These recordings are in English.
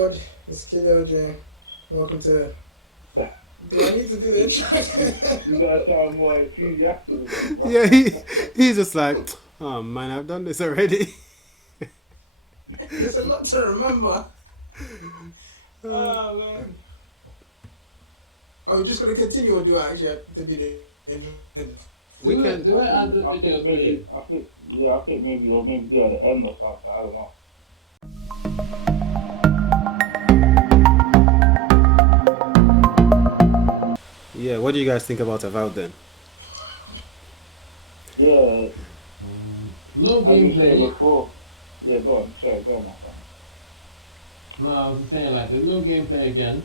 Lord, it's Kid LJ. Welcome to. Do I need to do the intro? You gotta sound more enthusiastic with it, bro. Yeah, he's just like, oh man, I've done this already. It's a lot to remember. Oh man. Are we just gonna continue, or do I actually have to do the intro? We do can. it, do it at the I video think maybe, play. I think maybe, or maybe do it at the end or something. I don't know. Yeah, what do you guys think about Avowed then? Yeah, No as you said gameplay. before. Yeah, go on. Sorry, go on, my friend. No, I was just saying like there's no gameplay again.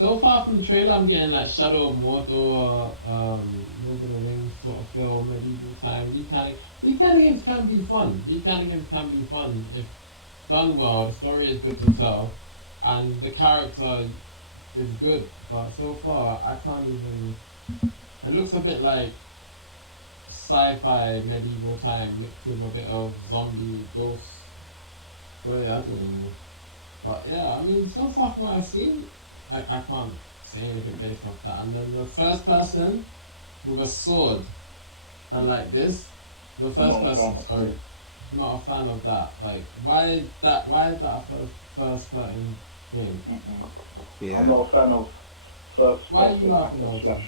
So far from the trailer, I'm getting like Shadow of Mordor, Lord of the Rings sort of feel, medieval time. These kind of games can be fun. These kind of games can be fun if done well. The story is good to tell, and the character is good. But so far, I can't even. It looks a bit like sci-fi medieval time mixed with a bit of zombie ghosts. Well, yeah, I don't know. But yeah, I mean, so far from what I've seen, I can't say anything based off that. And then the first person with a sword, and like this, the first Not a person, fan of sorry, it. not a fan of that. Like, why is that? Why is that a first person game? I'm Yeah. not a fan of first Why are you person laughing hack all and the time?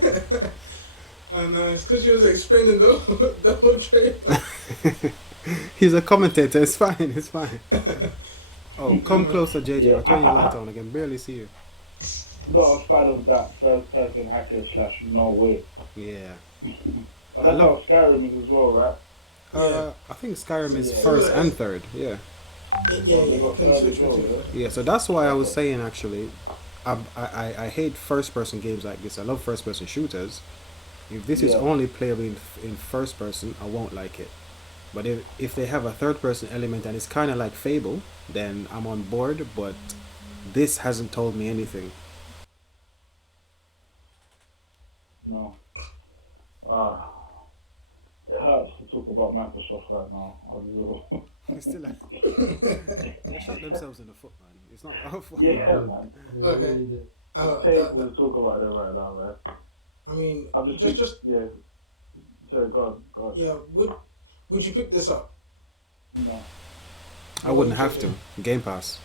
slash. And it's because you was explaining the whole trailer. He's a commentator. It's fine. It's fine. Oh, come closer, JJ. Yeah. I'll turn your light on. I can barely see you. Not a fan of that first person hack and slash. No way. Yeah. And I that's love- how Skyrim is as well, right? I think Skyrim is Yeah. first and third. Yeah. Yeah, They you got can third switch as well, between. yeah? Yeah. So that's why I was saying actually, I hate first person games like this. I love first person shooters. If this is Yeah. only playable in first person, I won't like it. But if they have a third person element and it's kind of like Fable, then I'm on board. But this hasn't told me anything. No. It hurts to talk about Microsoft right now. I will. It's still like they shot themselves in the foot, man. It's not our fault. Yeah, man. They Okay. really did. It's painful to talk about them right now, man. I mean, I'm just yeah. Sorry, go on. yeah. Would you pick this up? No. I wouldn't have to. Game Pass.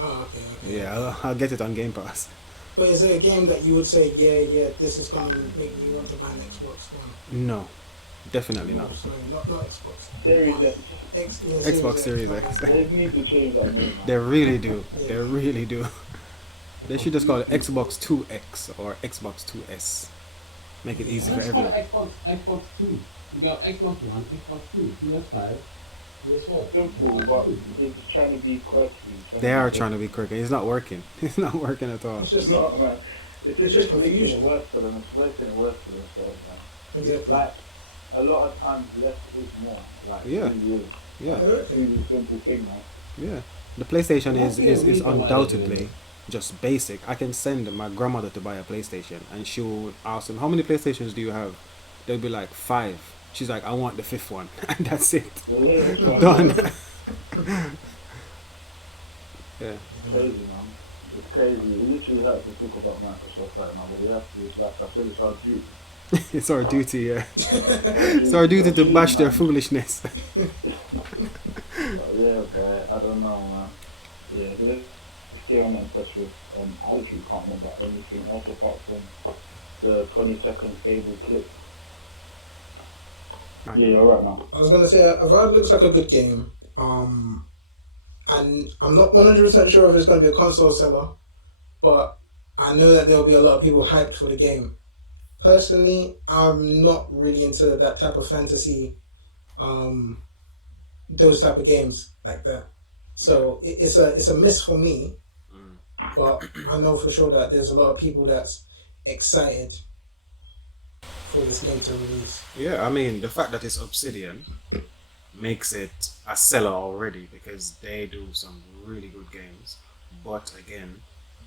Oh, okay. Yeah, I'll get it on Game Pass. But is it a game that you would say, yeah, this is gonna make me want to buy an Xbox One? No, definitely not. Sorry, not Xbox. Series One. X. Xbox Series X. They need to change that name, man. They really do. Yeah. They really do. They should just call it Xbox 2X or Xbox 2S. Make it easy for Let's call everyone. it Xbox 2. You got Xbox One, Xbox 2, PS5, PS4. Simple, but they're just trying to be quirky. They are trying to be quicker. It's not working. It's not working at all. It's just No, man. It's It's just just making it confusion. worse for them. It's making it worse for themselves, man. exactly. Like, a lot of times less is more. Like, Yeah. it really is. Yeah, It's really a simple thing, man. yeah. The PlayStation Must be a is reason why they're undoubtedly doing just basic. I can send my grandmother to buy a PlayStation and she will ask them, how many PlayStations do you have? They'll be like 5. She's like, I want the 5th one. And that's it. The latest one. Done. Yeah. It's crazy, man. It's crazy. We literally have to talk about Microsoft right now, but we have to. It's like I said, it's our duty. It's our duty, yeah. It's our duty to bash their foolishness. But yeah, but I don't know, man. Yeah, but let's get on that impressed with. I literally can't remember anything else apart from the 20-second Fable clip. Yeah, you're right now. I was gonna say Avowed looks like a good game. And I'm not 100% sure if it's gonna be a console seller, but I know that there'll be a lot of people hyped for the game. Personally, I'm not really into that type of fantasy, those type of games like that. So it's a miss for me. But I know for sure that there's a lot of people that's excited for this game to release. Yeah, I mean, the fact that it's Obsidian makes it a seller already because they do some really good games. But again,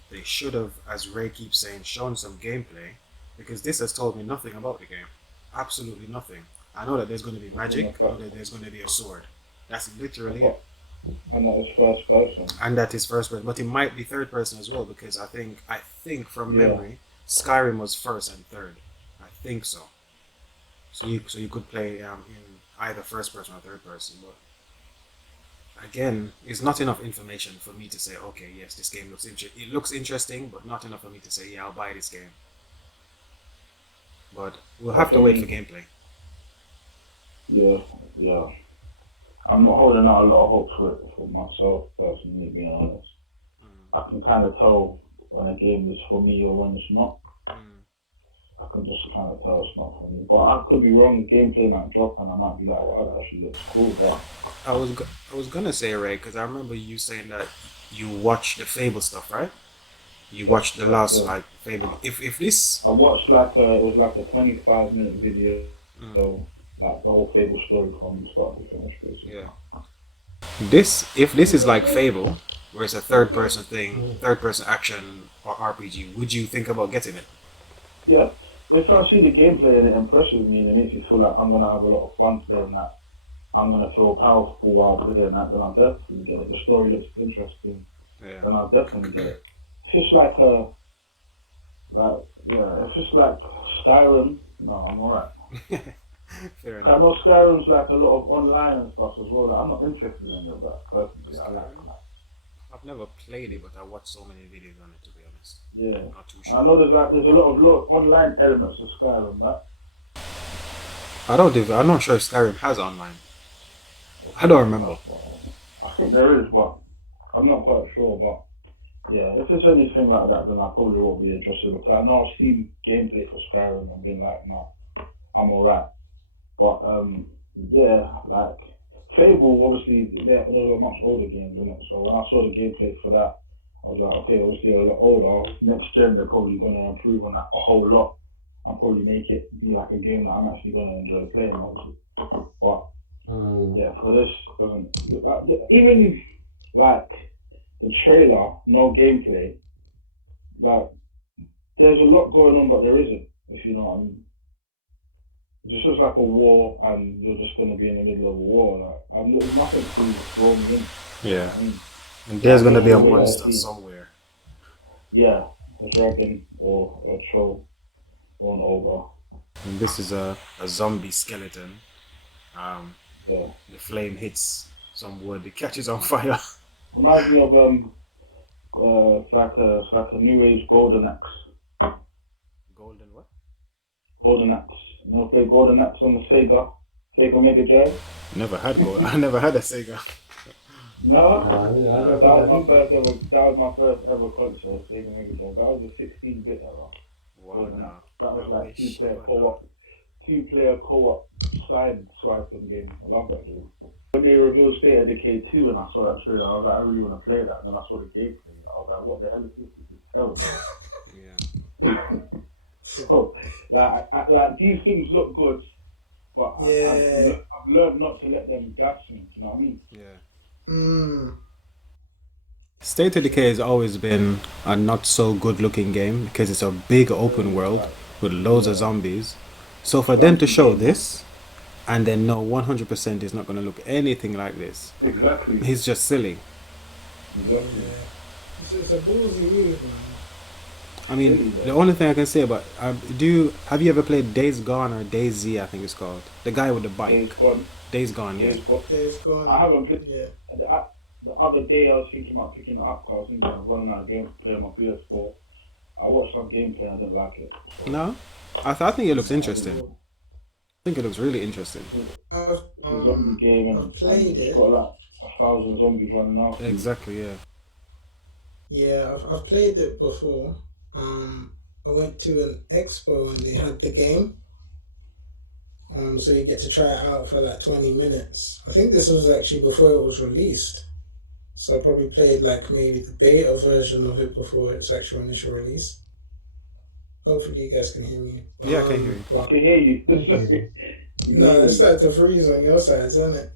they should have, as Ray keeps saying, shown some gameplay because this has told me nothing about the game. Absolutely nothing. I know that there's going to be magic, I know that there's going to be a sword, That's literally it. And that is first person. And that is first person, but it might be third person as well because I think from Yeah. memory, Skyrim was first and third. I think so. So you could play in either first person or third person, but again, it's not enough information for me to say, okay, yes, this game it looks interesting, but not enough for me to say, yeah, I'll buy this game. But we'll have to wait for gameplay. Yeah, yeah. I'm not holding out a lot of hope for it for myself, personally, being honest. I can kind of tell when a game is for me or when it's not. I can just kind of tell it's not for me. But I could be wrong. Gameplay might drop and I might be like, wow, that actually looks cool. But I was gonna say, Ray, because I remember you saying that you watched the Fable stuff, right? You watched the last Fable. If this I watched it was like a 25-minute video, so like the whole Fable story from start to finish, basically. Yeah. If this is like Fable, where it's a third person thing, third person action or RPG, would you think about getting it? Yeah. If I see the gameplay and it impresses me and it makes me feel like I'm gonna have a lot of fun playing that, I'm gonna feel powerful while playing that, then I'll definitely get it. The story looks interesting, then I'll definitely get it. If it's if it's like Skyrim, no, I'm alright. Fair I enough. know Skyrim's like a lot of online and stuff as well. Like, I'm not interested in any of that personally. I like. I've never played it, but I watched so many videos on it, to be honest. Yeah. Not too sure. I know there's a lot of online elements of Skyrim, right? I'm not sure if Skyrim has online. I don't remember. I think there is, but I'm not quite sure. But yeah, if it's anything like that, then I probably won't be interested. Because I know I've seen gameplay for Skyrim and been like, no, I'm alright. But yeah, like Fable, obviously, those are much older games, isn't it? So when I saw the gameplay for that, I was like, okay, obviously they're a lot older. Next gen, they're probably going to improve on that a whole lot and probably make it be like a game that I'm actually going to enjoy playing, obviously. But yeah, for this, doesn't like, even like the trailer, no gameplay. Like, there's a lot going on, but there isn't. If you know what I mean. It's just like a war, and you're just going to be in the middle of a war. Like, there's nothing to draw me in. Yeah. I mean, And there's gonna be a monster somewhere. Yeah, a dragon or a troll or an ogre. And this is a zombie skeleton. Yeah. The flame hits some wood, it catches on fire. Reminds me of it's like a new age golden axe. Golden what? Golden axe. You know, play golden axe on the Sega Mega Drive. I never had a Sega. No, Yeah, that was my first ever console, Sega Mega Drive. That was a 16-bit era. Wow, no. That was I like wish two-player co-op side swiping game. I love that game. When they revealed State of Decay 2 and I saw that trailer, I was like, I really want to play that. And then I saw the gameplay. I was like, what the hell is this? This is terrible. Yeah. So, like these things look good, but Yeah. I've learned not to let them gas me. You know what I mean? Yeah. State of Decay has always been a not so good looking game because it's a big open world with loads of zombies. So for them to show this and then no 100% is not going to look anything like this, Exactly. it's just silly. Exactly. It's a ballsy move, man. I mean, the only thing I can say about have you ever played Days Gone or DayZ? I think it's called, the guy with the bike. Days Gone. Days Gone, yeah. Days Gone. I haven't played. Yeah. The other day I was thinking about picking it up because I was thinking of running out of games to play on my PS4. I watched some gameplay and I didn't like it. So No, I think it looks interesting. I think it looks really interesting. I've it's a zombie game and I've played it's it. got like 1,000 zombies running out. Exactly, yeah. Yeah, I've played it before. I went to an expo and they had the game. So you get to try it out for like 20 minutes. I think this was actually before it was released. So I probably played like maybe the beta version of it before its actual initial release. Hopefully you guys can hear me. Yeah, I can hear you. I can hear you. No, it started to freeze on your side, isn't it?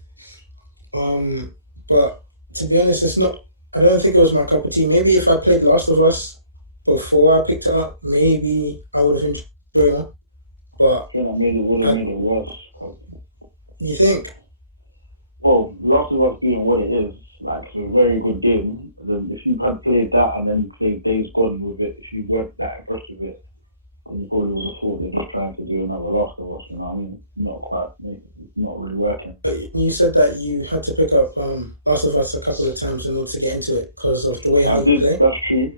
But to be honest, it's not. I don't think it was my cup of tea. Maybe if I played Last of Us before I picked it up, maybe I would have enjoyed it. But I think that would have made it worse. you think? Well, Last of Us being what it is, like it's a very good game. Then if you had played that and then played Days Gone with it, if you weren't that impressed with it, then you probably would have thought they're just trying to do another Last of Us. You know what I mean? Not quite, not really working. But you said that you had to pick up Last of Us a couple of times in order to get into it because of the way how I you did. play. That's true.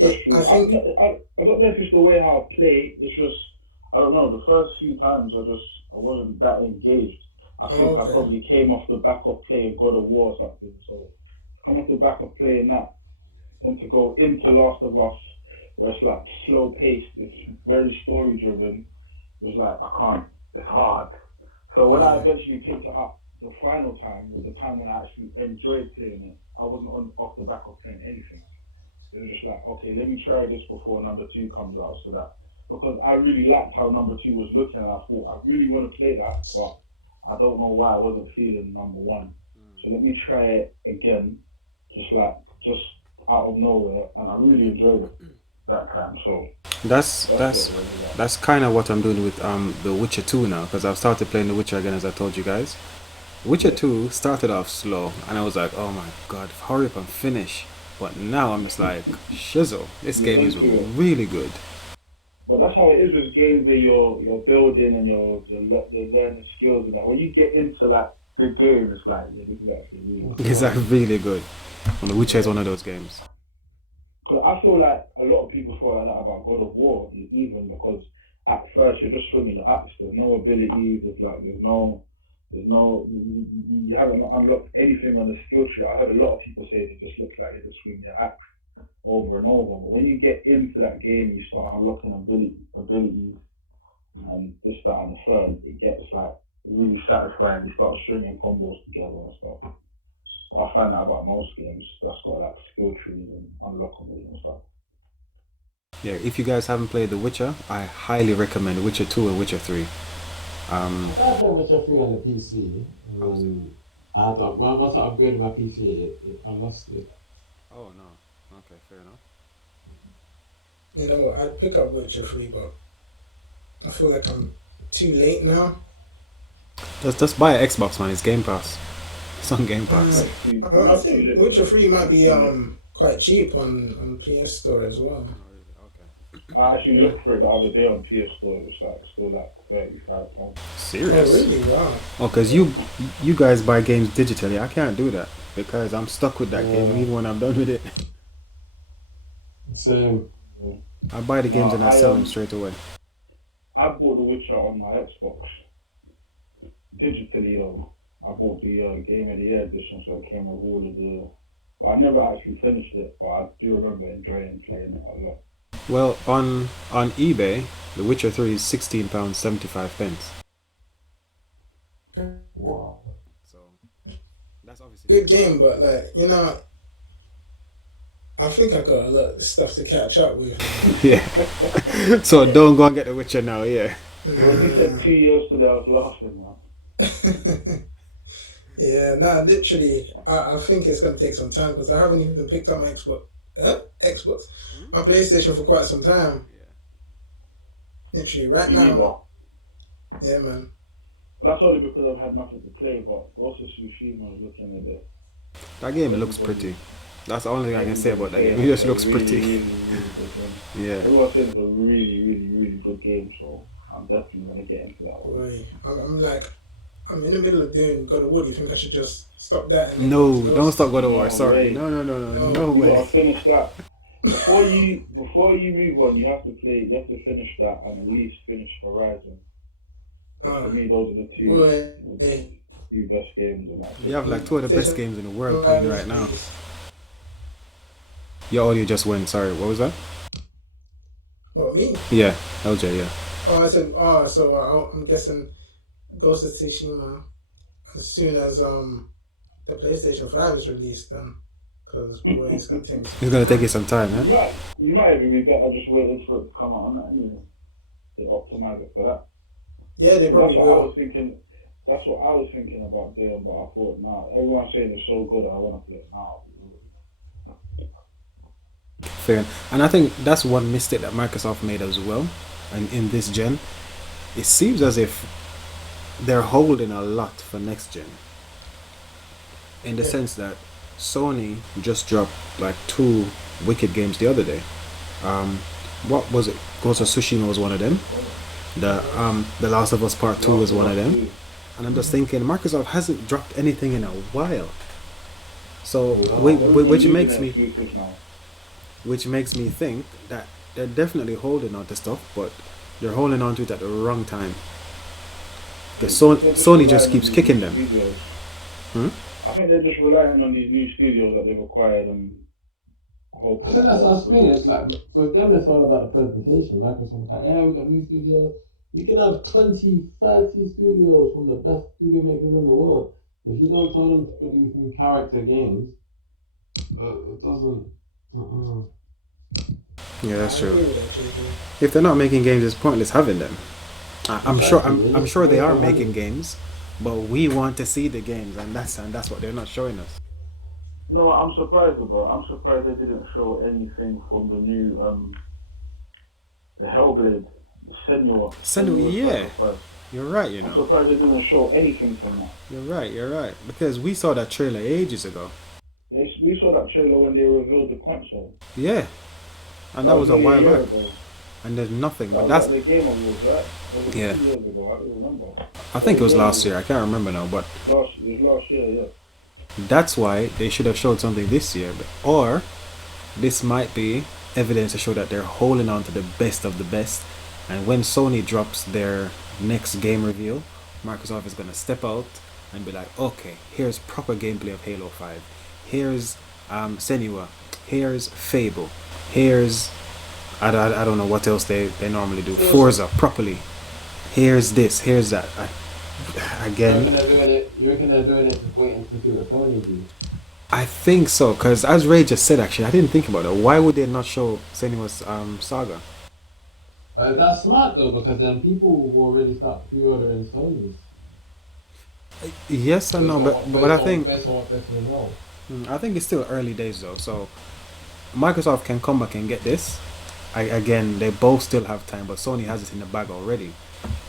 That's I true. think I don't know if it's the way how I play. It's just I don't know. The first few times I wasn't that engaged. I think I okay. probably came off the back of playing God of War or something. So come off the back of playing that and to go into Last of Us where it's like slow paced, it's very story driven. It was like I can't. It's hard. So when I Yeah. eventually picked it up, the final time was the time when I actually enjoyed playing it. I wasn't on off the back of playing anything. It was just like, okay, let me try this before number two comes out, so that because I really liked how number two was looking, and I thought I really want to play that, but I don't know why I wasn't feeling number one. So let me try it again, just out of nowhere, and I really enjoyed it that time. So That's that's what that's it really like. that's kind of what I'm doing with The Witcher 2 now, because I've started playing The Witcher again, as I told you guys. Witcher Yeah, 2 started off slow, and I was like, oh my god, hurry up and finish. But now I'm just like, shizzle, this you're game is into it. really good. But that's how it is with games where you're building and you're learning skills and that. When you get into like the game, it's like yeah, this is actually really It's like fun. really good. And The Witcher is Yeah. one of those games. Because I feel like a lot of people feel like that about God of War, even because at first you're just swimming the axe. There's no abilities. There's no, you haven't unlocked anything on the skill tree. I heard a lot of people say it just looks like you're just swinging your axe over and over. But when you get into that game, you start unlocking abilities, and this, that, and the third. It gets like really satisfying. You start stringing combos together and stuff. I find that about most games that's got like skill trees and unlockables and stuff. Yeah, if you guys haven't played The Witcher, I highly recommend Witcher 2 and Witcher 3. I started playing Witcher 3 on the PC, and How's it? then I had to, once I upgraded my PC, I lost it. Oh no. Okay, fair enough. You know, I'd pick up Witcher 3, but I feel like I'm too late now. Just buy an Xbox, man. It's Game Pass. It's on Game Uh, Pass. I You're not too think late. Witcher 3 might Not be too late. quite cheap on PS Store as well. Okay. I actually Yeah. looked for it the other day on PS Store. It was like still like £35. Oh, Serious? really? Wow. Oh, cause you guys buy games digitally. I can't do that because I'm stuck with that game Yeah, even when I'm done with it. same. Yeah. I buy the No, games and I sell them straight away. I bought The Witcher on my Xbox digitally though. I bought the Game of the Year edition, so it came with all of the. Well, I never actually finished it, but I do remember enjoying playing it a lot. Well, on eBay, The Witcher 3 is £16.75. Wow. So that's obviously Good game, but like, you know, I think I got a lot of stuff to catch up with. yeah. So don't go and get The Witcher now. Yeah. When you said Nah. 2 years today, I was laughing, man. Yeah, nah, literally, I think it's going to take some time because I haven't even picked up my Xbox, my PlayStation for quite some time. Literally, right Me neither. now, yeah, man. That's only because I've had nothing to play, but Ghost of Tsushima is looking a bit. That game looks Everybody, pretty. That's the only thing I can say about everybody's that game. saying It it's just a looks really, pretty. really, really good game. Yeah. Everyone's saying it's a really, really, really good game, so I'm definitely gonna get into that one. Boy, I'm like, I'm in the middle of doing God of War. Do you think I should just stop that and then go to No, don't stop Ghost? God of War. No Sorry. way. No. No You gotta way. finish that. Before you move on, you have to play. You have to finish that and at least finish Horizon. For Uh, me, those are the boy, two best games in that. You have like two of the best PlayStation games in the world 5 playing is right now. beast. Your audio just went. Sorry, what was that? What, me? Yeah, LJ. Yeah. Oh, I said, oh, so I'm guessing Ghost of Tsushima as soon as the PlayStation 5 is released, then, because boy, it's gonna take me It's some gonna take you time. some time, huh? You might even be better just waiting for it to come out on that anyway. They optimize it for that. Yeah, they But probably that's what I will. was thinking. That's what I was thinking about doing, but I thought, nah, everyone's saying it's so good, I want to play it now. Fair. And I think that's one mistake that Microsoft made as well. And in this gen, it seems as if they're holding a lot for next gen. in the sense that Sony just dropped like two wicked games the other day. Um, what was it? Ghost of Tsushima was one of them. The Last of Us Part Two Last was of one of Us them. 2. And I'm just thinking, Microsoft hasn't dropped anything in a while. So, No. They're really which losing makes their me exclusives now. think that they're definitely holding on to stuff, but they're holding on to it at the wrong time. Because They're just Sony just relying on keeps these kicking new them. studios. Hmm? I think they're just relying on these new studios that they've acquired and I hoping think that that's they'll our thing. produce. It's like for them, it's all about the presentation. Microsoft's like, yeah, we got new studios. You can have 20, 30 studios from the best studio makers in the world. If you don't tell them to produce new character games, it doesn't. Uh-uh. Yeah, I that's true. agree with that, JJ. If they're not making games, it's pointless having them. Exactly. They I'm just sure they waste are the making money. games, but we want to see the games, and that's what they're not showing us. No, I'm surprised about. I'm surprised they didn't show anything from the new the Hellblade, the Senua's Yeah, Sacrifice. you're right. I'm surprised they didn't show anything from that. You're right. You're right. Because we saw that trailer ages ago. We saw that trailer when they revealed the console. Yeah, and that That was was a nearly a while year back, ago. and there's nothing. That But was that's at the Game Awards, right? Or was it yeah. 2 years ago? I don't remember. I think it was Yeah, last year. I can't remember now, but it was last year, yeah. that's why they should have showed something this year. Or this might be evidence to show that they're holding on to the best of the best. And when Sony drops their next game reveal, Microsoft is gonna step out and be like, okay, here's proper gameplay of Halo 5. Here's Senua. Here's Fable. Here's I don't know what else they normally do. Forza properly. Here's this. Here's that. You reckon Again, they're doing it? You reckon they're doing it just waiting to see what Sony do? I think so, because as Ray just said, actually, I didn't think about it. Why would they not show Senua's saga? That's smart though, because then people will already start pre-ordering Sony's. Yes and no, but I think based on what they know. I think it's still early days though. So Microsoft can come back and get this. Again, they both still have time, but Sony has it in the bag already.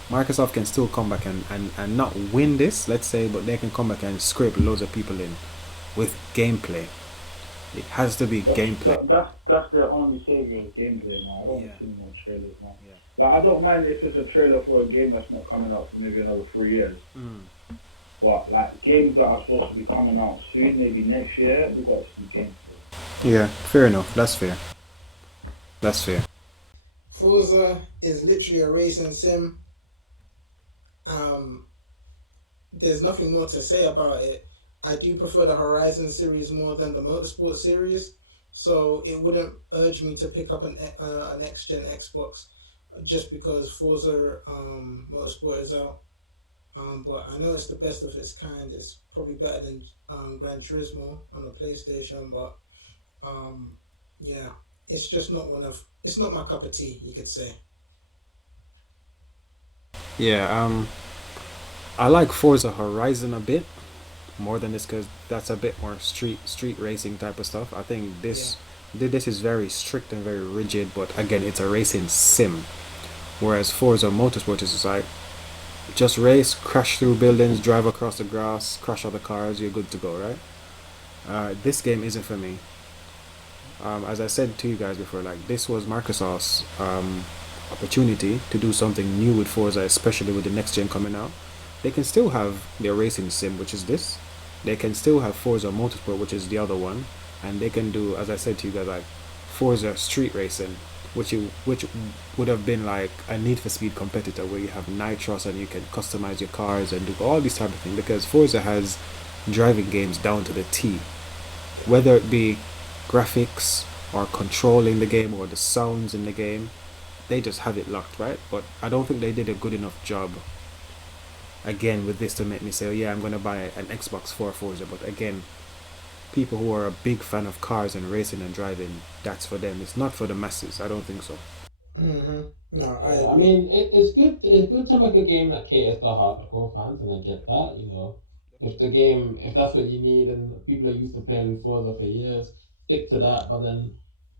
Microsoft can still come back and not win this, let's say, but they can come back and scrape loads of people in with gameplay. It has to be gameplay. That's their only savior is gameplay now. I don't Yeah. see more trailers now. Yeah. Like I don't mind if it's a trailer for a game that's not coming out for maybe another 3 years. But like games that are supposed to be coming out soon, maybe next year, we got some gameplay. Yeah, fair enough. That's fair. That's fair. Forza is literally a racing sim. Um, there's nothing more to say about it. I do prefer the Horizon series more than the Motorsport series, so it wouldn't urge me to pick up a next gen Xbox just because Forza Motorsport is out. But I know it's the best of its kind. It's probably better than Gran Turismo on the PlayStation, but yeah, it's just not it's not my cup of tea, you could say. Yeah. I like Forza Horizon a bit more than this because that's a bit more street racing type of stuff. I think Yeah. this is very strict and very rigid, but again, it's a racing sim. Whereas Forza Motorsport is just like just race, crash through buildings, drive across the grass, crush other cars, you're good to go, right? This game isn't for me. As I said to you guys before, like this was Microsoft's opportunity to do something new with Forza, especially with the next gen coming out. They can still have their racing sim, which is this. They can still have Forza Motorsport, which is the other one, and they can do, as I said to you guys, like Forza Street Racing, which would have been like a Need for Speed competitor where you have nitros and you can customize your cars and do all these type of things because Forza has driving games down to the T, whether it be graphics or controlling the game or the sounds in the game, they just have it locked, right? But I don't think they did a good enough job again with this to make me say, oh yeah, I'm gonna buy an Xbox for Forza. But again, people who are a big fan of cars and racing and driving, that's for them. It's not for the masses. I don't think so. Mm-hmm. No, I I agree. mean, it's good. It's good to make a game that caters to hardcore fans, and I get that. If that's what you need, and people are used to playing Forza for years, stick to that. But then,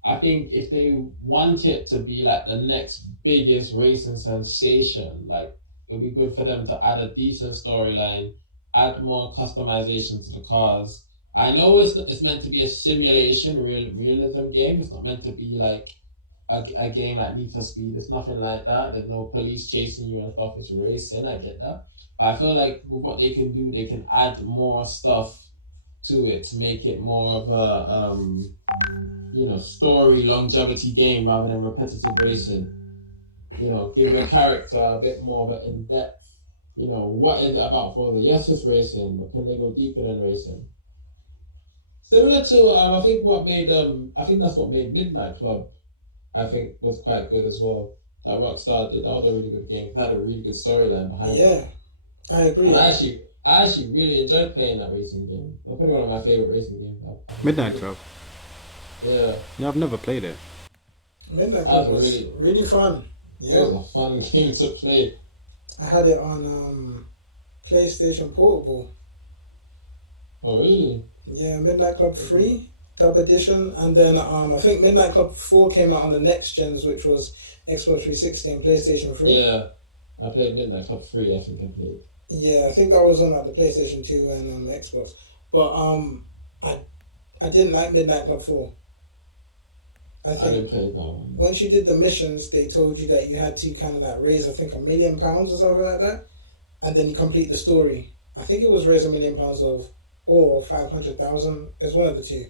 I think if they want it to be like the next biggest racing sensation, like it'd be good for them to add a decent storyline, add more customization to the cars, I know it's meant to be a simulation, realism game. It's not meant to be like a game like Need for Speed. It's nothing like that. There's no police chasing you and stuff. It's racing. I get that. But I feel like with what they can do, they can add more stuff to it to make it more of a story longevity game rather than repetitive racing. Give your character a bit more of an in depth. What is it about for the yes, it's racing, but can they go deeper than racing? Similar to I think that's what made Midnight Club. I think was quite good as well. That Rockstar did. That was a really good game. It had a really good storyline behind it. Yeah, I agree. And I actually really enjoyed playing that racing game. That's probably one of my favorite racing games. Midnight Club. Yeah. No, I've never played it. Midnight Club was really fun. Yeah. It was a fun game to play. I had it on PlayStation Portable. Oh really? Yeah, Midnight Club 3 Dub Edition, and then I think Midnight Club 4 came out on the next gens, which was Xbox 360 and PlayStation 3. Yeah, I played Midnight Club 3. I think I played. Yeah, I think that was on like the PlayStation 2 and Xbox. But I didn't like Midnight Club 4. I didn't play that one. Once you did the missions, they told you that you had to kind of like raise, I think, £1 million or something like that, and then you complete the story. I think it was raise £1 million or 500,000. It's one of the two.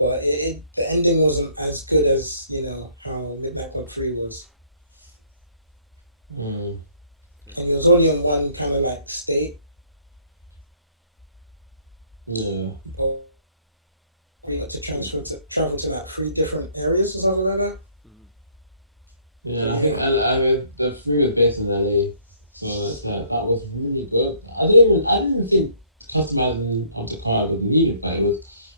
But the ending wasn't as good as how Midnight Club 3 was. Mm. And it was only in one kind of like state. Yeah. But we had to travel to like 3 different areas or something like that. Yeah, and I think the 3 was based in LA, so that was really good. I didn't even think customizing of the car was needed, but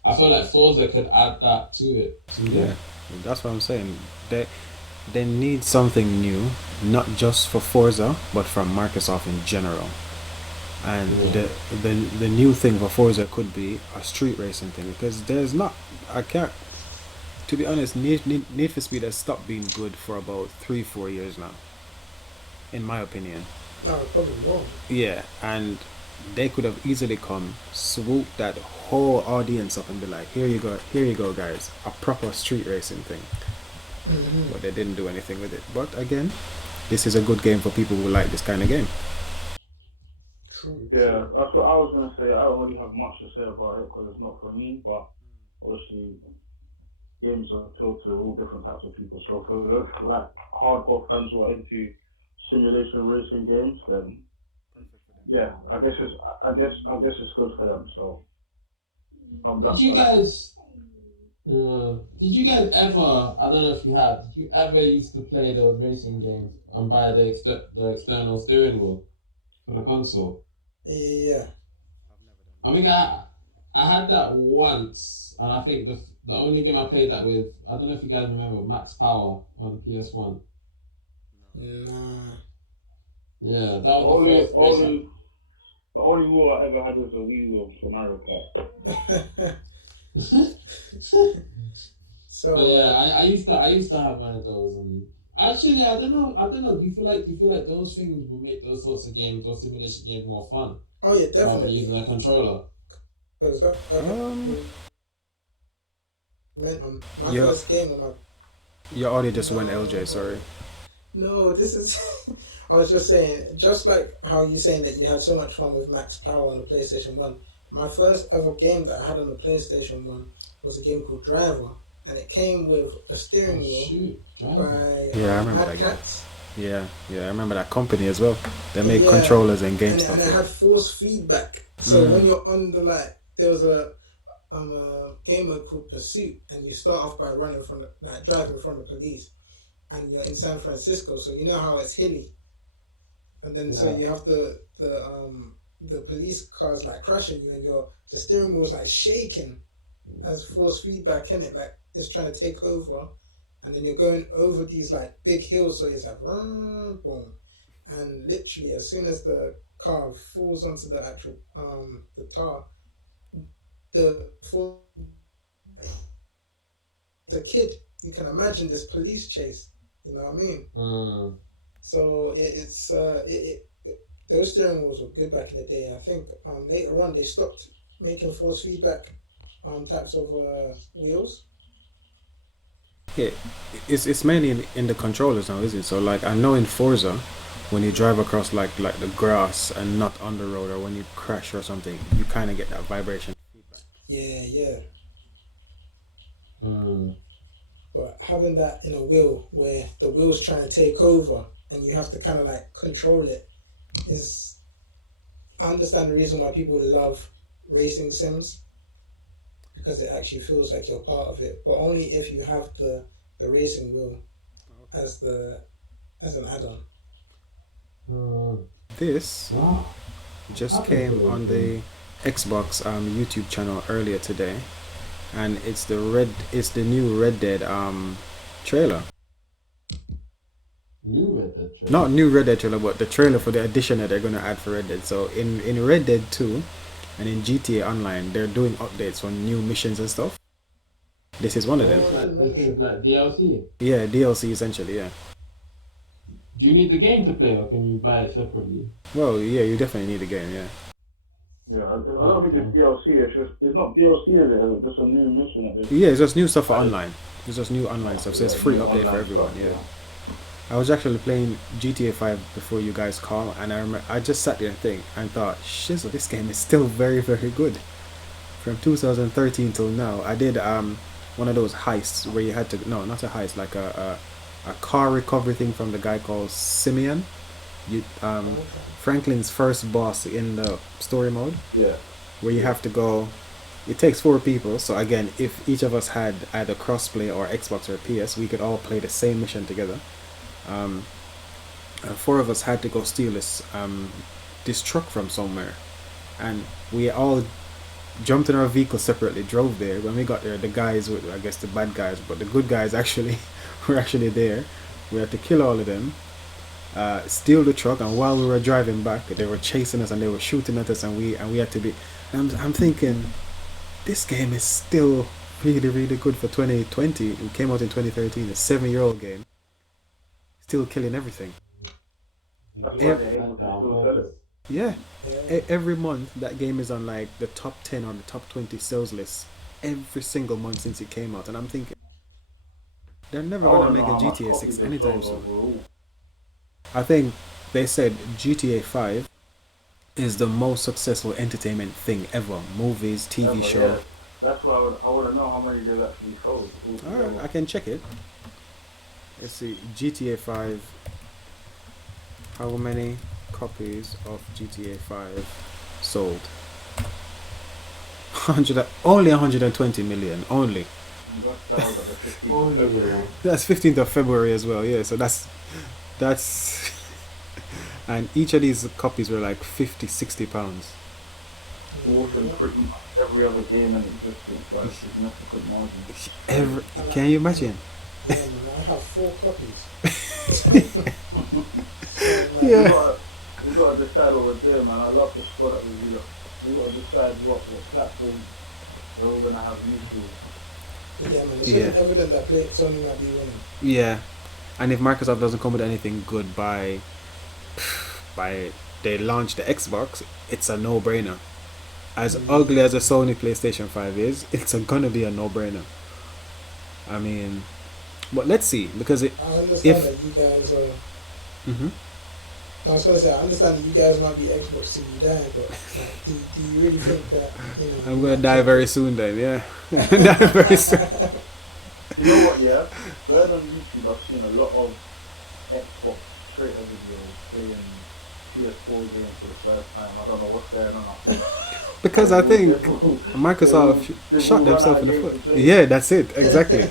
I felt like Forza could add that to it. Yeah, that's what I'm saying. They need something new, not just for Forza, but from Microsoft in general. And the new thing for Forza could be a street racing thing, because there's not. I can't. To be honest, Need for Speed has stopped being good for about 3-4 years now, in my opinion. No, probably more. Yeah, and they could have easily come, swoop that whole audience up and be like, here you go guys, a proper street racing thing. Mm-hmm. But they didn't do anything with it. But again, this is a good game for people who like this kind of game. True. Yeah, that's what I was going to say. I don't really have much to say about it because it's not for me, but obviously games are appeal to all different types of people. So for those like hardcore fans who are into simulation racing games, then yeah, I guess it's good for them. So did you guys ever? I don't know if you have. Did you ever used to play those racing games and buy the external steering wheel for the console? Yeah. I think I had that once, and I think the only game I played that with, I don't know if you guys remember Max Power on PS1. Nah. Yeah, that was the only wheel I ever had was a Wii wheel for Mario Kart. So but yeah, I used to have one of those, and actually I don't know. Do you feel like those things will make those sorts of games, those simulation games, more fun? Oh yeah, definitely. Rather than using a controller. My first game on my. Your audio just went LJ. Sorry. No, this is. I was just saying, just like how you saying that you had so much fun with Max Power on the PlayStation 1. My first ever game that I had on the PlayStation 1 was a game called Driver, and it came with a steering wheel by I remember Mad that game. Cats. Yeah, I remember that company as well. They make controllers and game stuff. And it had force feedback. So when you're on the there was a game mode called Pursuit, and you start off by running driving from the police, and you're in San Francisco, so you know how it's hilly, and then so you have the police cars like crashing you, and the steering wheel is like shaking as force feedback in it, like it's trying to take over. And then you're going over these like big hills, so it's like boom, and literally as soon as the car falls onto the actual the tar, the kid, you can imagine this police chase. You know what I mean? So those steering wheels were good back in the day. I think later on they stopped making force feedback types of wheels. Yeah, it's mainly in the controllers now, isn't it? So like I know in Forza, when you drive across like the grass and not on the road, or when you crash or something, you kind of get that vibration feedback. Yeah, yeah. Hmm. But having that in a wheel where the wheel's trying to take over and you have to kind of like control it is. I understand the reason why people love racing sims because it actually feels like you're part of it, but only if you have the racing wheel as the as an add-on. Hmm. This Wow. just I've been came playing on some the Xbox YouTube channel earlier today, and it's the new Red Dead trailer. new Red Dead Not trailer. new Red Dead trailer, but the trailer for the addition that they're gonna add for Red Dead. So in Red Dead 2 and in GTA Online, they're doing updates on new missions and stuff. This is one of them. Oh, I didn't This is mention. like DLC. Yeah, DLC essentially. Yeah. Do you need the game to play, or can you buy it separately? Well, yeah, you definitely need a game. Yeah. Yeah, I don't think Okay. it's DLC. It's not DLC, is it? It's just a new mission that they Yeah, it's just new stuff for added. online. It's just new online stuff. So it's Yeah, free new update for online everyone. stuff. Yeah. Yeah. I was actually playing GTA 5 before you guys call, and I just sat there and thought, shizzle, this game is still very, very good. From 2013 till now, I did one of those heists where you had to, no, not a heist, like a car recovery thing from the guy called Simeon. You Okay. Franklin's first boss in the story mode, Yeah. where you Yeah. have to go. It takes 4 people, so again, if each of us had either crossplay or Xbox or PS, we could all play the same mission together. Um, 4 of us had to go steal this truck from somewhere, and we all jumped in our vehicle separately, drove there. When we got there, the guys, I guess the bad guys, but the good guys actually were actually there. We had to kill all of them, steal the truck, and while we were driving back, they were chasing us and they were shooting at us, and we had to be. I'm thinking, this game is still really really good for 2020. It came out in 2013, a 7-year-old game, still killing everything. That's why Ev- they're able That's to down still sell purpose. it. yeah, Yeah. every month that game is on like the top 10 or the top 20 sales lists every single month since it came out, and I'm thinking they're never I gonna want to make know a how much GTA copies 6 they anytime sold soon. overall. I think they said GTA 5 is the most successful entertainment thing ever. Movies, TV Ever, show. yeah. That's why I want to know how many they've actually sold Alright, altogether. I can check it. Let's see, GTA 5. How many copies of GTA 5 sold? 120 million only. That was at the 15th Oh, of yeah, February. yeah. That's 15th of February as well. Yeah, so that's and each of these copies were like 50, 60 pounds. More than pretty much every other game in existence by a significant margin. Every, can you imagine? Yeah, man, I have 4 copies. So like, Yeah. We gotta decide what we're doing, man. I love to squad up with you lot. We gotta decide what platform we're gonna have YouTube. yeah, man, it's Yeah. looking evident that Sony might be winning. Yeah, and if Microsoft doesn't come with anything good by they launch the Xbox, it's a no-brainer. As ugly as a Sony PlayStation 5 is, it's gonna be a no-brainer. I mean, but let's see, because I understand if that you guys are. Mhm. I was gonna say I understand that you guys might be Xbox till you die, but like, do you really think that I'm you gonna might die change very it? soon, then yeah, die very soon. You know what, yeah? Going on YouTube, I've seen a lot of Xbox trailer videos playing PS4 games for the first time. I don't know what's going on out there. Because I think Microsoft they've shot all run out themselves of in the games foot. to play. Yeah, that's it. Exactly.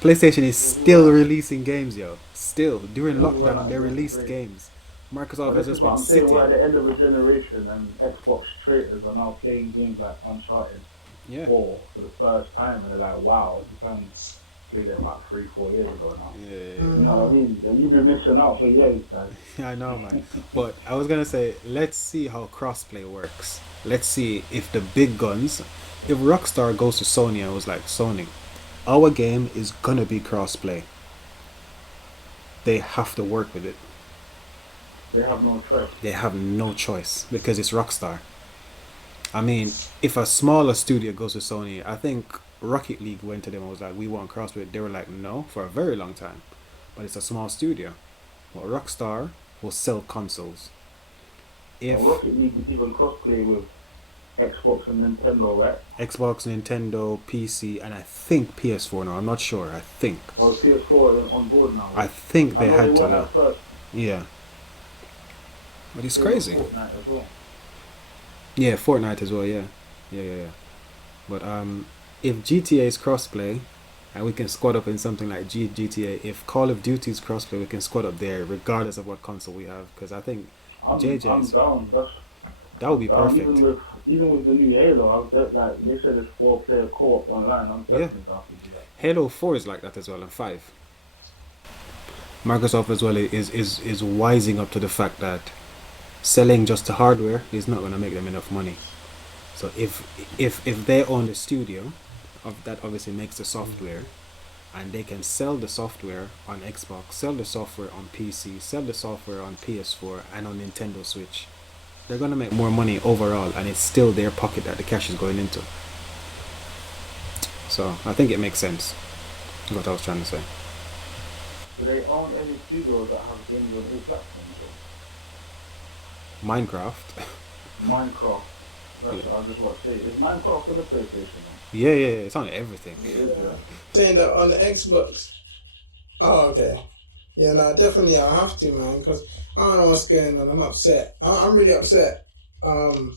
PlayStation is still releasing games, yo. Still during They've all run lockdown, out they of games to released play. games. But Microsoft has this is just what been I'm saying. We're at sitting. the end of a generation, and Xbox traitors are now playing games like Uncharted Yeah. 4 for the first time, and they're like, "Wow, you can play that about 3-4 years ago now." Yeah. You know what I mean? And you've been missing out for years, guys. I know, man. But I was gonna say, let's see how crossplay works. Let's see if the big guns, if Rockstar goes to Sony and was like, Sony, our game is gonna be crossplay. They have to work with it. They have no choice. They have no choice because it's Rockstar. I mean, if a smaller studio goes to Sony, I think Rocket League went to them and was like, "We want crossplay." They were like, "No," for a very long time. But it's a small studio. But Rockstar will sell consoles. Well, If Rocket League is even crossplay with Xbox and Nintendo, right? Xbox, Nintendo, PC, and I think PS4 now. I'm not sure. I think. Well, PS4 are on board now. I think I they know they had to. weren't at first. Yeah. But it's They were crazy. Fortnite as well. Yeah, Fortnite as well. Yeah. Yeah. But if GTA is crossplay, and we can squad up in something like GTA, if Call of Duty is crossplay, we can squad up there regardless of what console we have. Because I think I'm JJ's down. That's that would be down. perfect. Even with the new Halo, I was like they said it's 4-player co-op online. I'm Yeah. definitely down to do that. Halo 4 is like that as well, and 5. Microsoft as well is wising up to the fact that selling just the hardware is not going to make them enough money. So if they own the studio, that obviously makes the software, and they can sell the software on Xbox, sell the software on PC, sell the software on PS4 and on Nintendo Switch, they're going to make more money overall, and it's still their pocket that the cash is going into. So I think it makes sense. That's what I was trying to say. Do they own any studios that have games on all platforms? Minecraft. Minecraft. That's what I just want to say. Is Minecraft on the PlayStation? Yeah, it's on everything. It is, yeah. Saying that on the Xbox. Oh, okay. Yeah, no, definitely I have to, man, because I don't know what's going on. I'm upset. I'm really upset. The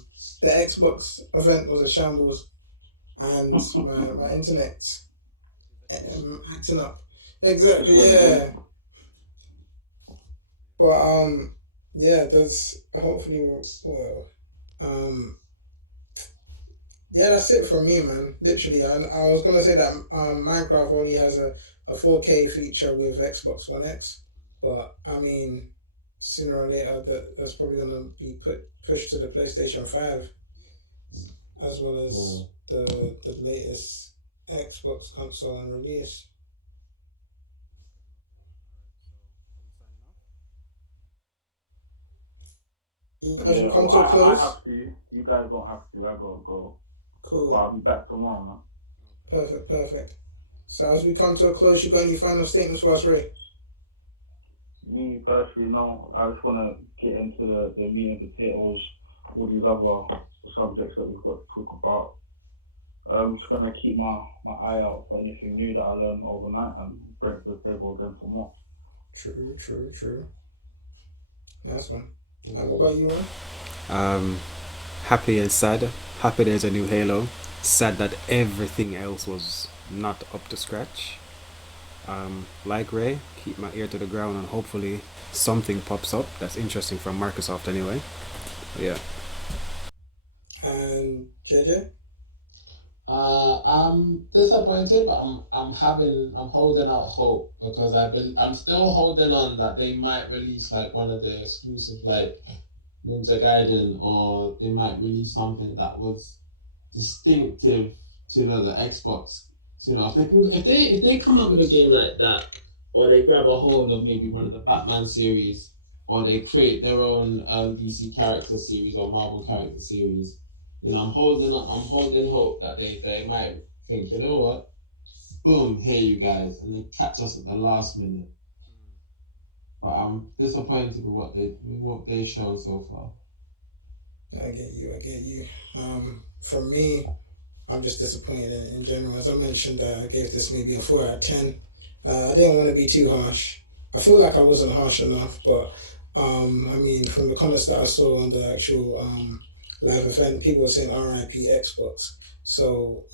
Xbox event was a shambles, and my internet's acting up. Exactly, yeah. But yeah, there's hopefully yeah, that's it for me, man. Literally, I was gonna say that Minecraft only has a 4K feature with Xbox One X, but I mean, sooner or later that's probably gonna be pushed to the PlayStation 5 as well as the latest Xbox console and release. As we Yeah, come well, to a I close, have to. You guys don't have to. I gotta go. But cool, I'll be back tomorrow, man. perfect. So as we come to a close, you got any final statements for us, Ray? Me personally, no. I just want to get into the meat and potatoes, all these other subjects that we've got to talk about. I'm just gonna keep my eye out for anything new that I learn overnight and bring it to the table again for more. True. Nice one. And what about you, man? Happy and sad. Happy there's a new Halo. Sad that everything else was not up to scratch. Like Ray, keep my ear to the ground and hopefully something pops up that's interesting from Microsoft anyway. But yeah. And JJ? I'm disappointed, but I'm holding out hope because I'm still holding on that they might release like one of the exclusive like Ninja Gaiden, or they might release something that was distinctive to the Xbox. So, if they come up with a game like that, or they grab a hold of maybe one of the Batman series, or they create their own DC character series or Marvel character series, I'm holding hope that they might think, you know what, boom, here you guys, and they catch us at the last minute. But I'm disappointed with what they've shown so far. I get you. For me, I'm just disappointed in general. As I mentioned, I gave this maybe a 4 out of 10. I didn't want to be too harsh. I feel like I wasn't harsh enough, but I mean, from the comments that I saw on the actual live event, people were saying RIP Xbox. So,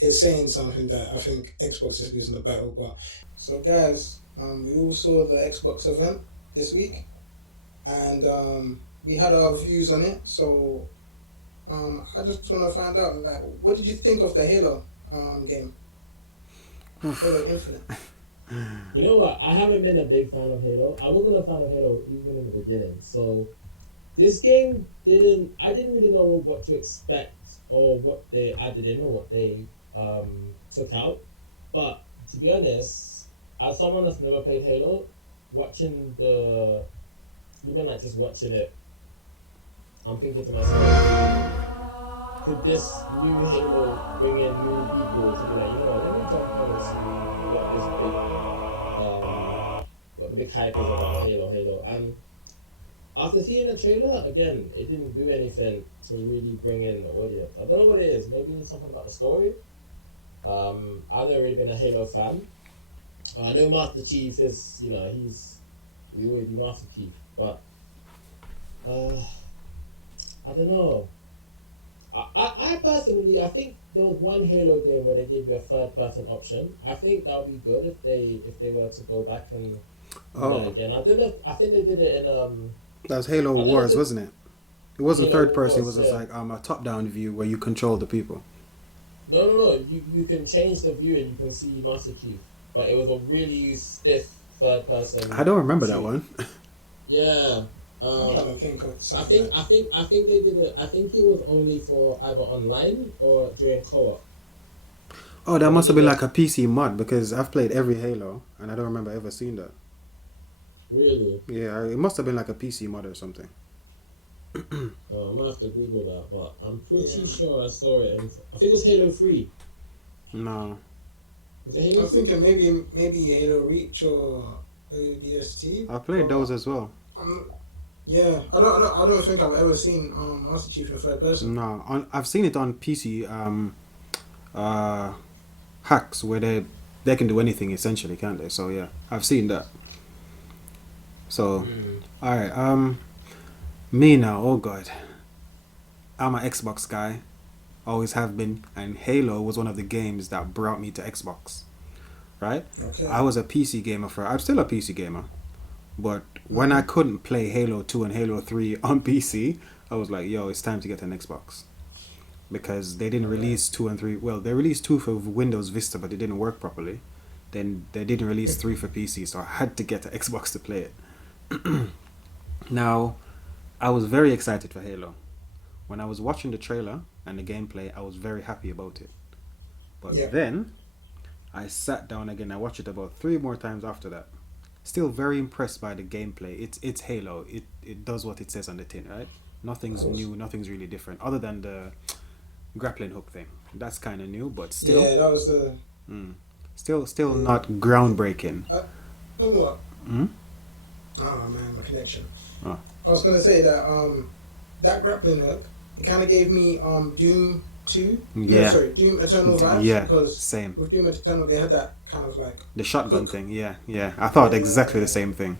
it's saying something that I think Xbox is losing the battle. But so, guys, we all saw the Xbox event this week, and we had our views on it. So, I just want to find out, like, what did you think of the Halo game? Halo Infinite. You know what? I haven't been a big fan of Halo. I wasn't a fan of Halo even in the beginning. So this game I didn't really know what to expect, or I didn't know what they took out. But to be honest, as someone that's never played Halo, even like just watching it, I'm thinking to myself, could this new Halo bring in new people to be like, you know what, let me jump on and see um what the big hype is about Halo. And after seeing the trailer, again, it didn't do anything to really bring in the audience. I don't know what it is. Maybe it's something about the story. I've never really been a Halo fan. I know Master Chief is, he always be Master Chief, but uh, I don't know. I personally, I think there was one Halo game where they gave you a third person option. I think that would be good if they were to go back and do that Oh, again. I don't know. I think they did it in that was Halo I don't know if Wars, it wasn't it? It wasn't Halo third person. It was Wars. just Yeah. like a top-down view where you control the people. No. You can change the view and you can see Master Chief, but it was a really stiff third I person don't remember that shoot. one. Yeah. I'm trying to Um. think of I something think like I think I think they did it. I think it was only for either online or during co-op. Oh, that But they must have did been it like a PC mod because I've played every Halo and I don't remember ever seeing that. really. Yeah, it must have been like a PC mod or something. I might have to Google that, but I'm pretty yeah. sure I saw it. I think it was Halo 3. No, Was it I Halo was 3? thinking maybe Halo Reach or ODST, I played but those as well. I'm yeah. I don't think I've ever seen Master Chief in third person. No, I've seen it on PC uh, hacks where they can do anything essentially, can't they? So yeah, I've seen that. So Hmm. all right, me now. Oh god, I'm an Xbox guy. Always have been, and Halo was one of the games that brought me to Xbox. Right? Okay. I was a PC gamer for. I'm still a PC gamer, but when I Mm-hmm. couldn't play Halo 2 and Halo 3 on PC, I was like, yo, it's time to get an Xbox because they didn't All right. release 2 and 3. Well, they released 2 for Windows Vista, but it didn't work properly. Then they didn't release 3 for PC, so I had to get an Xbox to play it. Now, I was very excited for Halo. When I was watching the trailer and the gameplay, I was very happy about it. But Yeah. then I sat down again. I watched it about 3 more times after that. Still very impressed by the gameplay. It's Halo. It does what it says on the tin, right? Of Nothing's course. new. Nothing's really different, other than the grappling hook thing. That's kind of new, but still, Yeah, that was the. still the not groundbreaking. you know what? Mm? Oh man, my connection. Oh. I was gonna say that that grappling hook, it kind of gave me Doom 2. No, Yeah, sorry, Doom Eternal vibes yeah, because same. with Doom Eternal they had that kind of like The shotgun hook. thing. Yeah, yeah. I thought exactly the Yeah. same thing.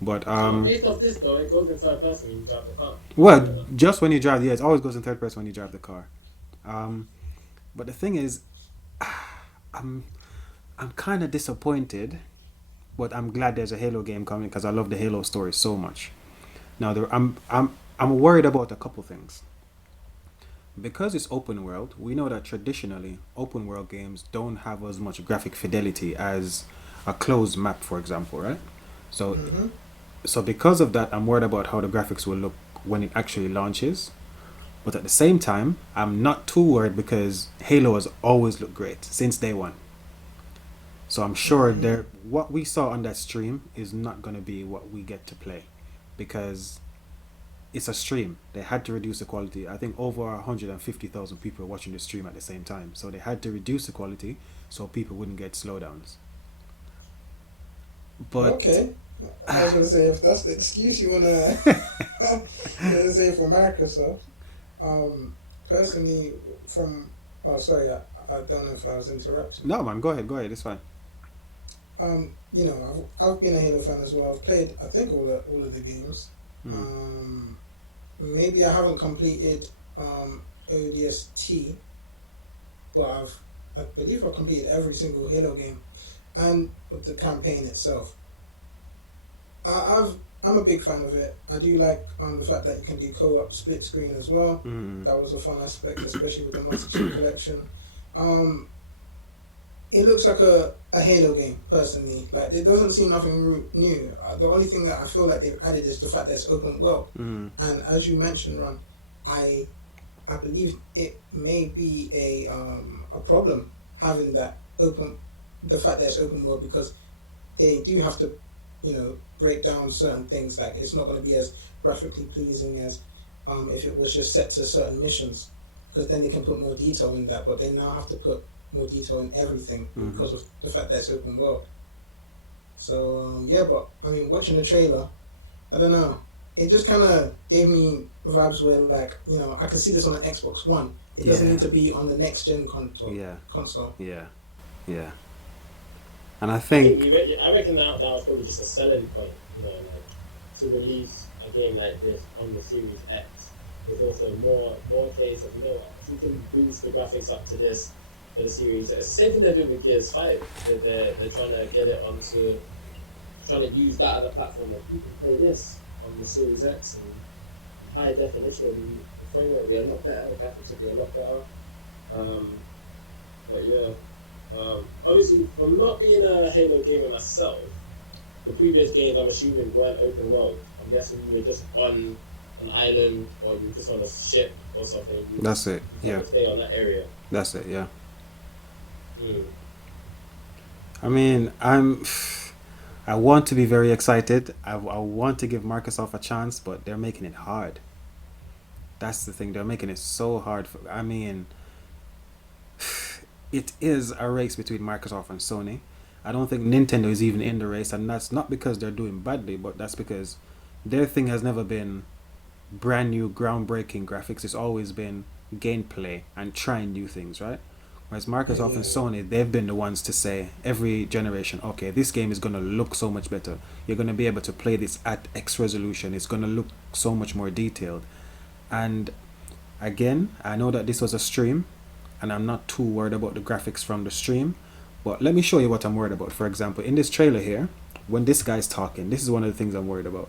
But Based off this though, it goes in third person when you drive the car. I well, don't know. just when you drive, yeah, it always goes in third person when you drive the car. Um, but the thing is, I'm I'm kind of disappointed, but I'm glad there's a Halo game coming because I love the Halo story so much. Now, I'm worried about a couple things. Because it's open world, we know that traditionally open world games don't have as much graphic fidelity as a closed map, for example, right? So Mm-hmm. so because of that, I'm worried about how the graphics will look when it actually launches. But at the same time, I'm not too worried because Halo has always looked great since day one. So I'm sure Mm-hmm. there what we saw on that stream is not going to be what we get to play because it's a stream. They had to reduce the quality. I think over 150,000 people were watching the stream at the same time. So they had to reduce the quality so people wouldn't get slowdowns. But Okay. I was gonna say if that's the excuse you wanna say for Microsoft, personally, from I don't know if I was interrupting. no, man, go ahead, it's fine. I've been a Halo fan as well. I've played I think all of the games. Mm. Um, maybe I haven't completed ODST, but I believe I've completed every single Halo game and with the campaign itself. I'm a big fan of it. I do like the fact that you can do co-op split screen as well. Mm. That was a fun aspect, especially with the Master Chief Collection. Um, it looks like a Halo game, personally. Like, it doesn't seem nothing new. The only thing that I feel like they've added is the fact that it's open world. Mm. And as you mentioned, Ron, I I believe it may be a problem having the fact that it's open world because they do have to, break down certain things. Like it's not going to be as graphically pleasing as if it was just set to certain missions. because then they can put more detail in that. But they now have to put more detail in everything because of the fact that it's open world. So yeah, but I mean, watching the trailer, I don't know. It just kind of gave me vibes where, like, I can see this on the Xbox One. It doesn't need to be on the next gen console. Yeah. Console. Yeah. Yeah. And I I think think I reckon that was probably just a selling point, like to release a game like this on the Series X. There's also more case of if we can boost the graphics up to this for the Series X. It's the same thing they're doing with Gears 5. They're trying to get it onto, trying to use that as a platform that you can play this on the Series X and high definition. The frame rate will be a lot better, the graphics will be a lot better. But yeah. Obviously, from not being a Halo gamer myself, the previous games I'm assuming weren't open world. I'm guessing you were just on an island or you were just on a ship or something. that's it. You Yeah. to stay on that area. That's it. Yeah. Mm. I mean, I want to be very excited. I want to give Microsoft a chance, but they're making it hard. That's the thing. They're making it so hard. I mean, it is a race between Microsoft and Sony. I don't think Nintendo is even in the race, and that's not because they're doing badly, but that's because their thing has never been brand new, groundbreaking graphics. It's always been gameplay and trying new things, right? Whereas Microsoft and Sony, they've been the ones to say every generation, okay, this game is going to look so much better. You're going to be able to play this at X resolution. It's going to look so much more detailed. And again, I know that this was a stream, and I'm not too worried about the graphics from the stream, but let me show you what I'm worried about. For example, in this trailer here, when this guy's talking, this is one of the things I'm worried about.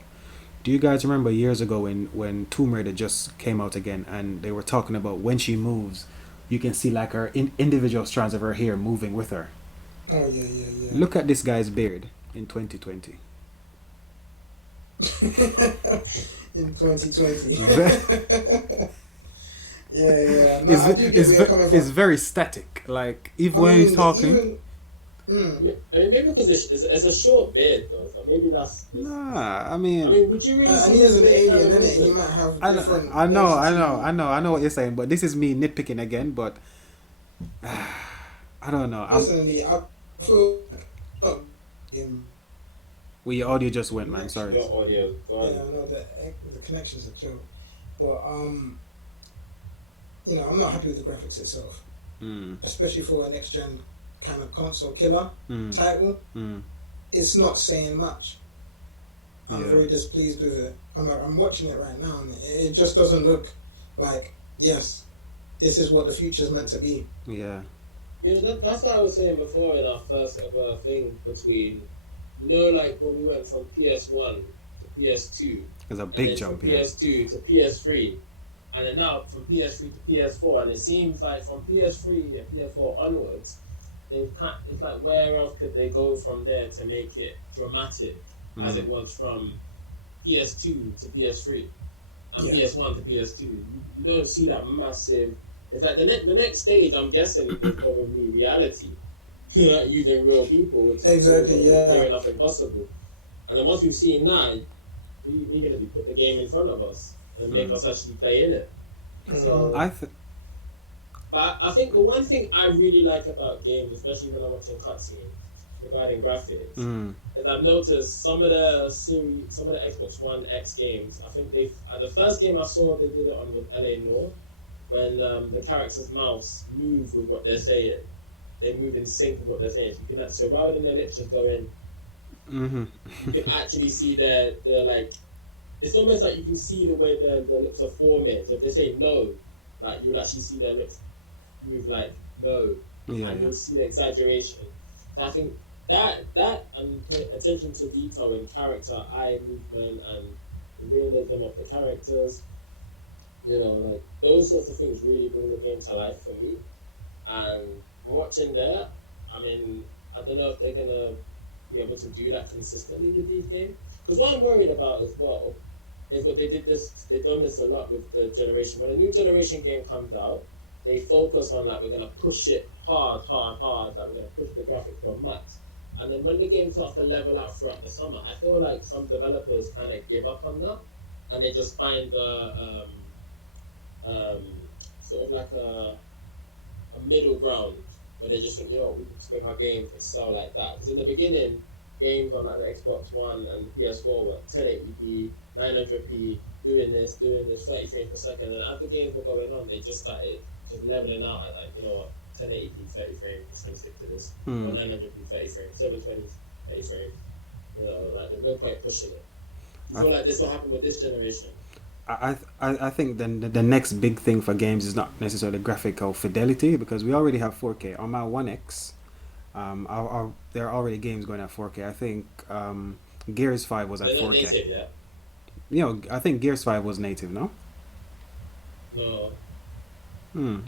Do you guys remember years ago when Tomb Raider just came out again, and they were talking about when she moves, you can see like her individual strands of her hair moving with her? Oh yeah. Look at this guy's beard in 2020. In 2020. Yeah. No, I do get where you're coming It's from. very static. Like even I when mean, he's talking. even- I mean, maybe because it's a short beard though, so maybe that's. Nah, I I mean, mean, would you really? and see he is this an beard alien, kind of innit? He moving? might have I different. know what you're saying, but this is me nitpicking again. But I don't know. Personally, I feel like, Well, your audio just went, man. Sorry. Your audio gone. yeah, I know the connection's a joke, but I'm not happy with the graphics itself, especially for a next gen kind of console killer title. It's not saying much. I'm very displeased with it. I'm watching it right now, and it just doesn't look like, yes, this is what the future's meant to be. Yeah. That's what I was saying before in our first ever thing between, like when we went from PS1 to PS2. There's a big and then jump from here. PS2 to PS3, and then now from PS3 to PS4, and it seems like from PS3 and PS4 onwards, it's like where else could they go from there to make it dramatic as it was from PS2 to PS3 and PS1 to PS2. You don't see that massive. It's like the next stage. I'm guessing is probably reality, like using real people. Which Exactly, yeah. Near enough impossible. And then once we've seen that, you're gonna put the game in front of us and make us actually play in it. So, but I think the one thing I really like about games, especially when I'm watching cutscenes regarding graphics, is I've noticed some of the Xbox One X games. I think the first game I saw they did it on was LA Noire, when the character's mouths move with what they're saying. They move in sync with what they're saying. So rather than their lips just going, you can actually see their like. It's almost like you can see the way their lips are forming. So if they say no, like you would actually see their lips move like no, and you'll see the exaggeration. So I think that and pay attention to detail in character, eye movement, and the realism of the characters. Like those sorts of things really bring the game to life for me. And watching there, I mean, I don't know if they're gonna be able to do that consistently with these games. Because what I'm worried about as well is what they've done this a lot with the generation. When a new generation game comes out, they focus on like we're gonna push it hard, like we're gonna push the graphics to a max. And then when the game starts to level out throughout the summer, I feel like some developers kind of give up on that, and they just find the sort of like a middle ground where they just think, we can just make our games excel like that. Because in the beginning, games on like the Xbox One and PS4 were 1080p, 900p, doing this, 30 frames per second. And as the games were going on, they just started just leveling out at like, 1080p, 30 frames, just gonna stick to this. Or 900p, 30 frames, 720, 30 frames. Like there's no point pushing it. I feel like this will happen with this generation. I think then the next big thing for games is not necessarily graphical fidelity because we already have 4K on my One X. There are already games going at 4K. I think Gears 5 was at They're 4K. not native yet. I think Gears 5 was native, no? No.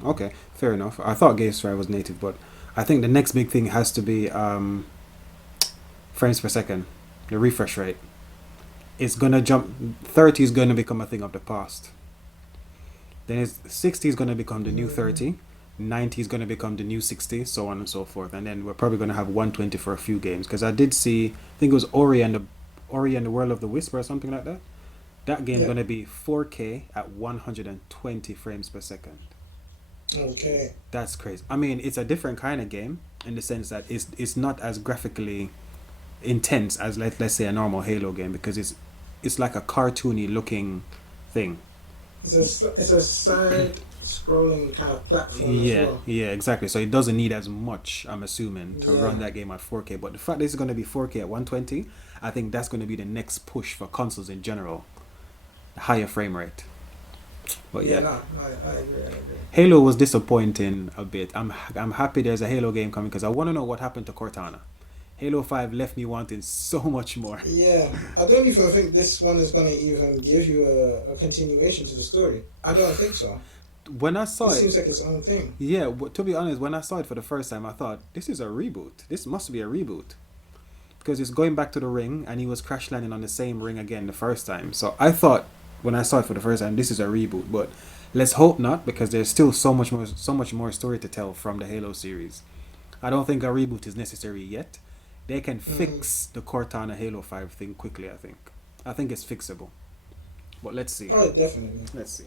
Okay, fair enough. I thought Gears 5 was native, but I think the next big thing has to be frames per second, the refresh rate. It's gonna jump. 30 is gonna become a thing of the past. Then 60 is gonna become the new 30. 90 is gonna become the new 60, so on and so forth. And then we're probably gonna have 120 for a few games because I did see. I think it was Ori and the World of the Whisper or something like that. That game's gonna be 4K at 120 frames per second. Okay. That's crazy. I mean, it's a different kind of game in the sense that it's not as graphically intense as let's say a normal Halo game because it's like a cartoony looking thing. It's a side scrolling kind of platform as well. Yeah, exactly. So it doesn't need as much, I'm assuming, to run that game at 4K. But the fact that it's going to be 4K at 120, I think that's going to be the next push for consoles in general. Higher frame rate. But I agree. Halo was disappointing a bit. I'm happy there's a Halo game coming because I want to know what happened to Cortana. Halo 5 left me wanting so much more. Yeah, I don't even think this one is going to even give you a continuation to the story. I don't think so. When I saw it seems like its own thing. Yeah, to be honest, when I saw it for the first time, I thought, this is a reboot. This must be a reboot. Because it's going back to the ring, and he was crash landing on the same ring again the first time. So I thought, when I saw it for the first time, this is a reboot. But let's hope not, because there's still so much more story to tell from the Halo series. I don't think a reboot is necessary yet. They can fix the Cortana Halo 5 thing quickly, I think. I think it's fixable. But let's see. Oh, definitely. Let's see.